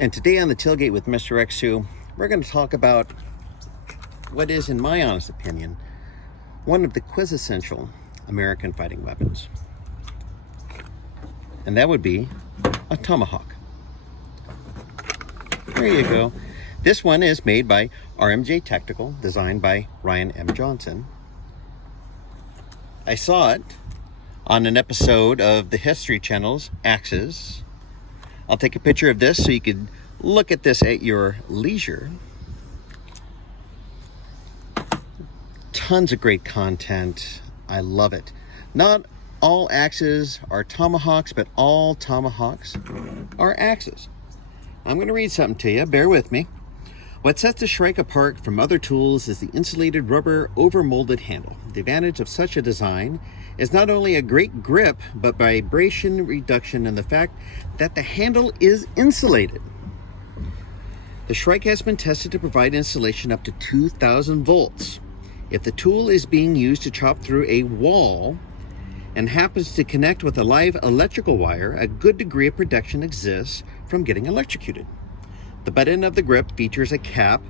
And today on the Tailgate with Mr. X2, we're going to talk about what is, in my honest opinion, one of the quintessential American fighting weapons. And that would be a Tomahawk. There you go. This one is made by RMJ Tactical, designed by Ryan M. Johnson. I saw it on an episode of the History Channel's Axes. I'll take a picture of this so you can look at this at your leisure. Tons of great content. I love it. Not all axes are tomahawks, but all tomahawks are axes. I'm going to read something to you. Bear with me. What sets the Shrike apart from other tools is the insulated rubber over-molded handle. The advantage of such a design is not only a great grip, but vibration reduction and the fact that the handle is insulated. The Shrike has been tested to provide insulation up to 2,000 volts. If the tool is being used to chop through a wall and happens to connect with a live electrical wire, a good degree of protection exists from getting electrocuted. The butt end of the grip features a cap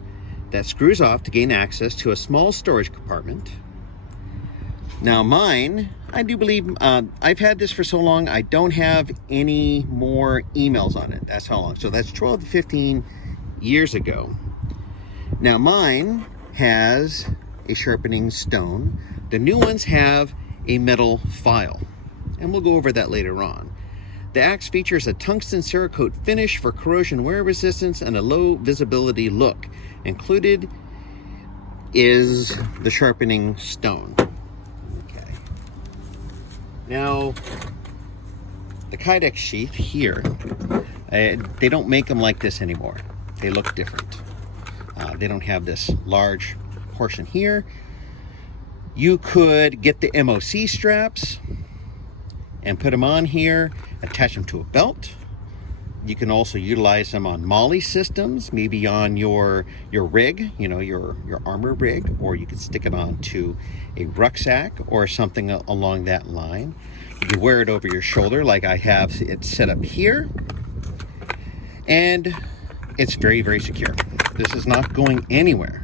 that screws off to gain access to a small storage compartment. Now mine, I do believe, I've had this for so long, I don't have any more emails on it. That's how long. So that's 12 to 15 years ago. Now mine has a sharpening stone. The new ones have a metal file, and we'll go over that later on. The axe features a tungsten Cerakote finish for corrosion wear resistance and a low visibility look. Included is the sharpening stone. Okay. Now, the Kydex sheath here, they don't make them like this anymore. They look different. They don't have this large portion here. You could get the MOC straps and put them on here, attach them to a belt. You can also utilize them on MOLLE systems, maybe on your rig, you know, your armor rig, or you could stick it on to a rucksack or something along that line. You can wear it over your shoulder like I have it set up here. And it's very, very secure. This is not going anywhere.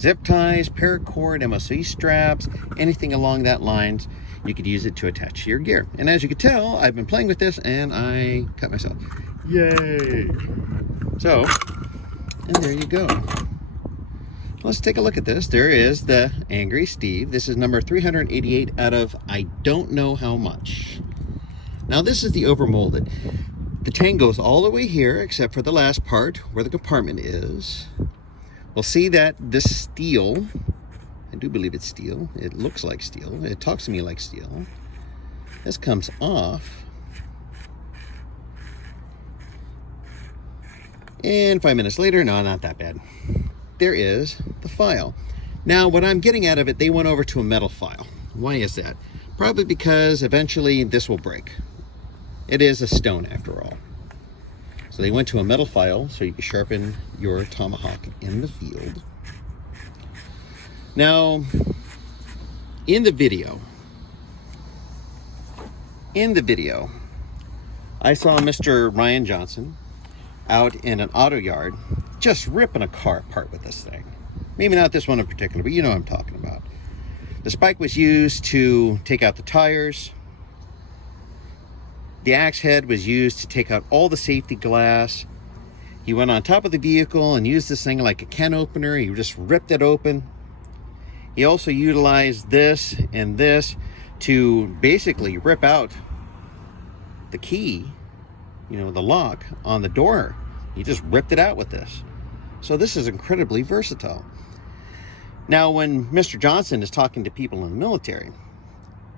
Zip ties, paracord, MOC straps, anything along that lines, you could use it to attach to your gear. And as you can tell, I've been playing with this and I cut myself. Yay! So, and there you go. Let's take a look at this. There is the Angry Steve. This is number 388 out of I don't know how much. Now this is the overmolded. The tang goes all the way here except for the last part where the compartment is. We'll see that this steel, I do believe it's steel. It looks like steel. It talks to me like steel. This comes off. And 5 minutes later, no, not that bad. There is the file. Now, what I'm getting out of it, they went over to a metal file. Why is that? Probably because eventually this will break. It is a stone after all. So they went to a metal file so you can sharpen your tomahawk in the field. Now, in the video, I saw Mr. Ryan Johnson out in an auto yard just ripping a car apart with this thing. Maybe not this one in particular, but you know what I'm talking about. The spike was used to take out the tires. The axe head was used to take out all the safety glass. He went on top of the vehicle and used this thing like a can opener. He just ripped it open. He also utilized this and this to basically rip out the key, you know, the lock on the door. He just ripped it out with this. So this is incredibly versatile. Now, when Mr. Johnson is talking to people in the military,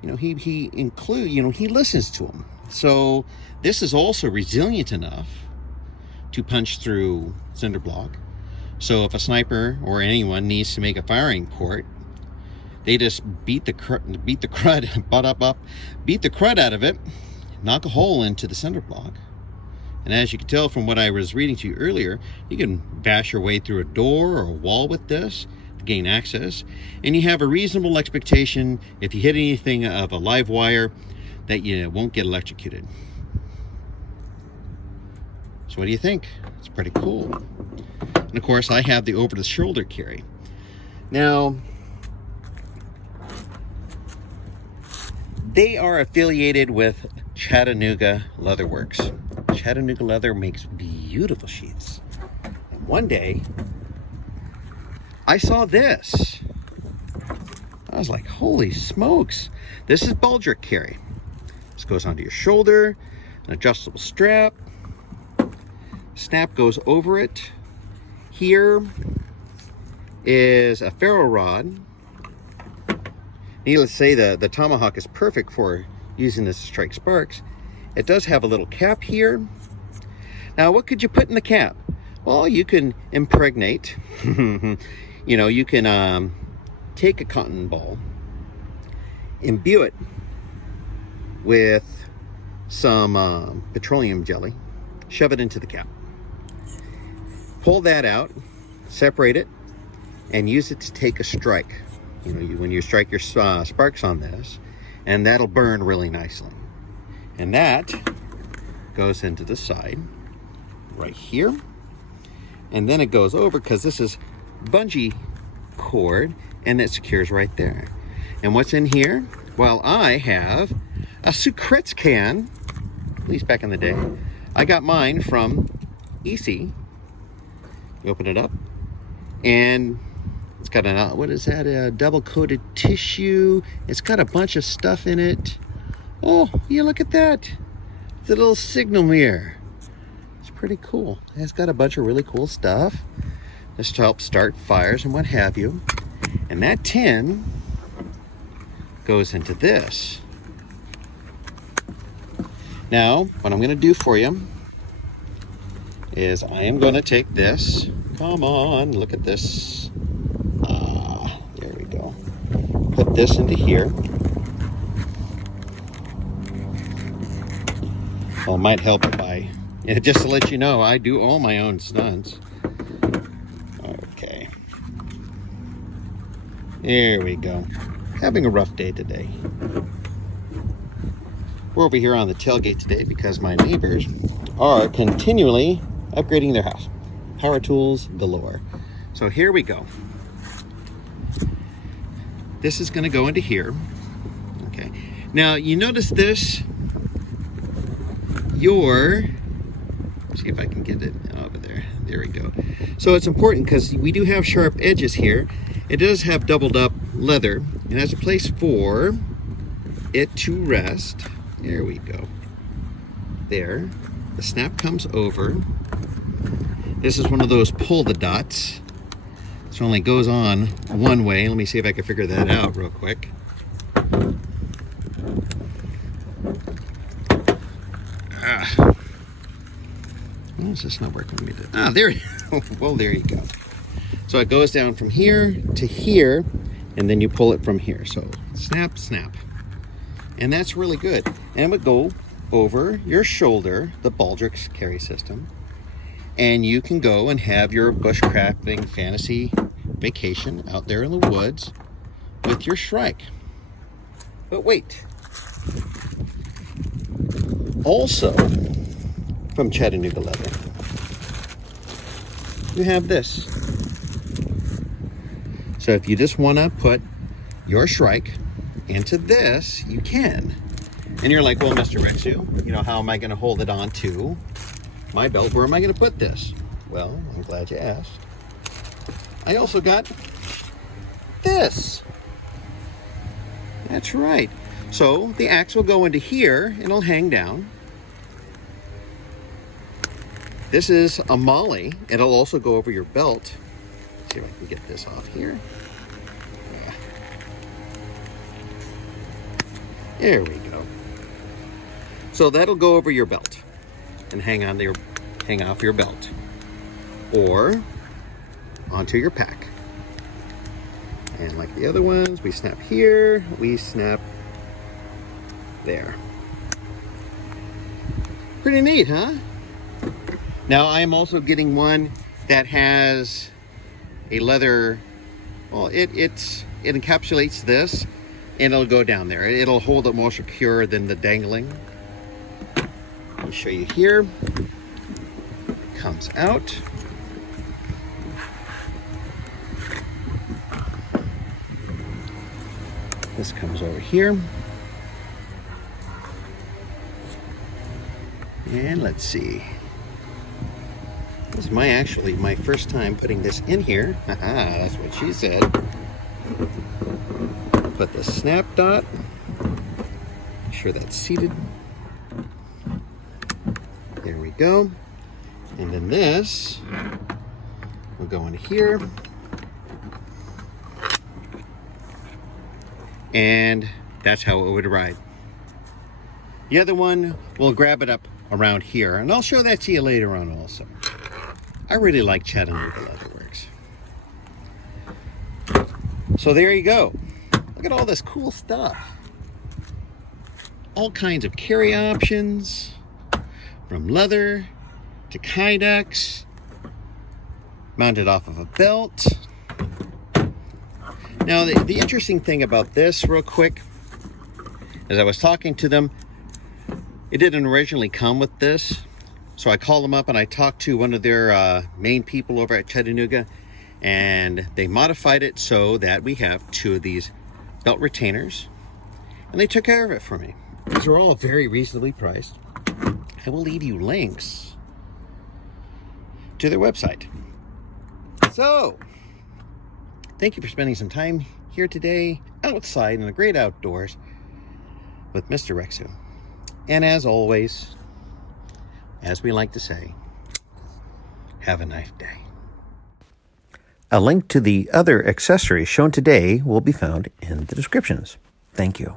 you know, he listens to them. So this is also resilient enough to punch through cinder block. So if a sniper or anyone needs to make a firing port, they just beat the crud out of it, knock a hole into the cinder block. And as you can tell from what I was reading to you earlier, you can bash your way through a door or a wall with this to gain access. And you have a reasonable expectation, if you hit anything of a live wire, that you won't get electrocuted. So what do you think? It's pretty cool. And of course, I have the over-the-shoulder carry. Now, they are affiliated with Chattanooga Leather Works. Chattanooga Leather makes beautiful sheaths. And one day, I saw this. I was like, holy smokes. This is baldric carry. This goes onto your shoulder, an adjustable strap. Snap goes over it. Here is a ferro rod. Needless to say, the Tomahawk is perfect for using this to strike sparks. It does have a little cap here. Now, what could you put in the cap? Well, you can impregnate. You know, you can take a cotton ball, imbue it with some petroleum jelly, shove it into the cap. Pull that out, separate it, and use it to take a strike. You know, when you strike your sparks on this, and that'll burn really nicely. And that goes into the side right here. And then it goes over, because this is bungee cord, and it secures right there. And what's in here? Well, I have a Sucrets can, at least back in the day. I got mine from EC. You open it up, and it's got a, what is that, a double coated tissue. It's got a bunch of stuff in it. Oh, yeah, look at that. It's a little signal mirror. It's pretty cool. It's got a bunch of really cool stuff just to help start fires and what have you. And that tin goes into this. Now, what I'm going to do for you is I am going to take this. Come on, look at this. There we go. Put this into here. Well, it might help if I, just to let you know, I do all my own stunts. Okay. There we go. Having a rough day today. We're over here on the tailgate today because my neighbors are continually upgrading their house. Power tools galore. So here we go. This is going to go into here. Okay. Now you notice this. See if I can get it over there. There we go. So it's important because we do have sharp edges here. It does have doubled up leather and has a place for it to rest. There we go. There. The snap comes over. This is one of those pull the dots. This only goes on one way. Let me see if I can figure that out real quick. Why is this not working? There. Well, there you go. So it goes down from here to here, and then you pull it from here. So snap, snap. And that's really good. And it would go over your shoulder, the baldric carry system. And you can go and have your bushcrafting fantasy vacation out there in the woods with your Shrike. But wait. Also, from Chattanooga Leather, you have this. So if you just want to put your Shrike into this, you can. And you're like, well, Mr. Rexu, you know, how am I going to hold it on to my belt? Where am I going to put this? Well, I'm glad you asked. I also got this. That's right. So the axe will go into here and it'll hang down. This is a molly. It'll also go over your belt. Let's see if I can get this off here. Yeah. There we go. So that'll go over your belt and hang off your belt or onto your pack. And like the other ones, we snap here, we snap there. Pretty neat, huh? Now I'm also getting one that has a leather, well, it encapsulates this and it'll go down there. It'll hold it more secure than the dangling. Let me show you here. comes out. This comes over here. And let's see. This is actually my first time putting this in here. Haha, that's what she said. Put the snap dot. Make sure that's seated. There we go. And then this will go in here. And that's how it would ride. The other one, we'll grab it up around here, and I'll show that to you later on also. I really like Chattanooga Leather Works. So there you go. Look at all this cool stuff. All kinds of carry options, from leather to kydex, mounted off of a belt. Now, the interesting thing about this, real quick, as I was talking to them, it didn't originally come with this. So I called them up and I talked to one of their main people over at Chattanooga, and they modified it so that we have 2 of these belt retainers, and they took care of it for me. These are all very reasonably priced. I will leave you links to their website. So, thank you for spending some time here today, outside in the great outdoors, with Mr. Rexu. And as always, as we like to say, have a nice day. A link to the other accessories shown today will be found in the descriptions. Thank you.